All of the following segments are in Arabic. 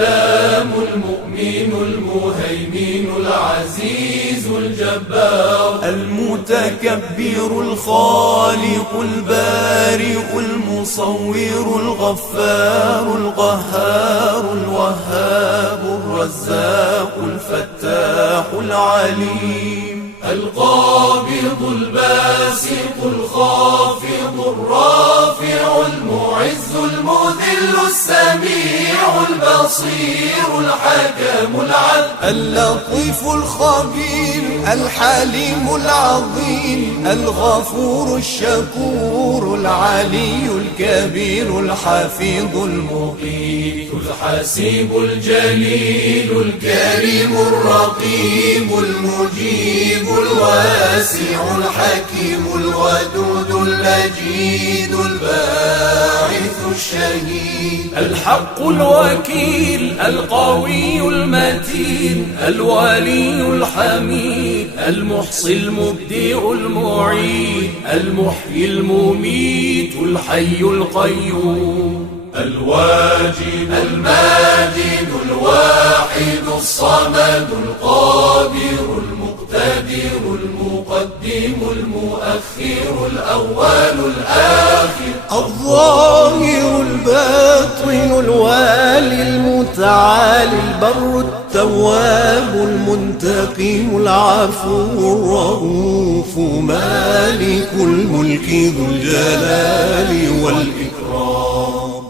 السلام المؤمن المهيمن العزيز الجبار المتكبر الخالق البارئ المصور الغفار القهار الوهاب الرزاق الفتاح العليم القابض الباسط الخافض الرافع المعز المذل السميع البصير الحكم العدل اللطيف الخبير الحليم العظيم الغفور الشكور العلي الكبير الحفيظ المقيت الحسيب الجليل الكريم الرقيب المجيب الواسع الحكيم الودود اللجيد الباعث الشهيد الحق الوكيل القوي المتين الولي الحميد المحصي المبدئ المعيد المحيي المميت الحي القيوم الواجد الماجد الواحد الصمد القادر المقتدر المقدم المؤخر الأول الآخر الظاهر الباطن الوالي المتعالي البر التواب المنتقم العفو الرؤوف مالك الملك ذو الجلال والإكرام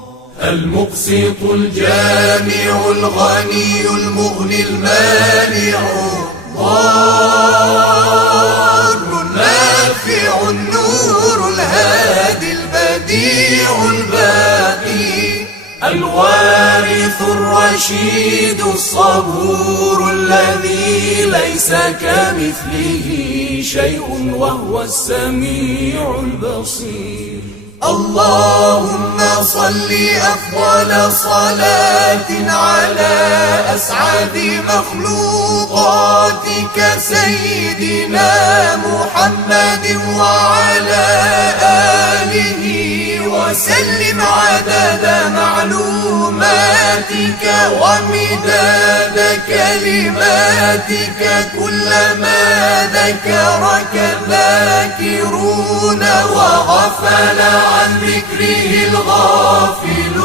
المقسط الجامع الغني المغني المانع ضار النافع النور الهادي البديع الباقي الوارث الرشيد الصبور الذي ليس كمثله شيء وهو السميع البصير اللهم صل أفضل صلاة على أسعد مخلوقاتك سيدنا محمد وعلى آله وسلم عدد معلوماتك ومداد كلماتك كلما ذكرك الذاكرون وغفل عن ذكره الغافلون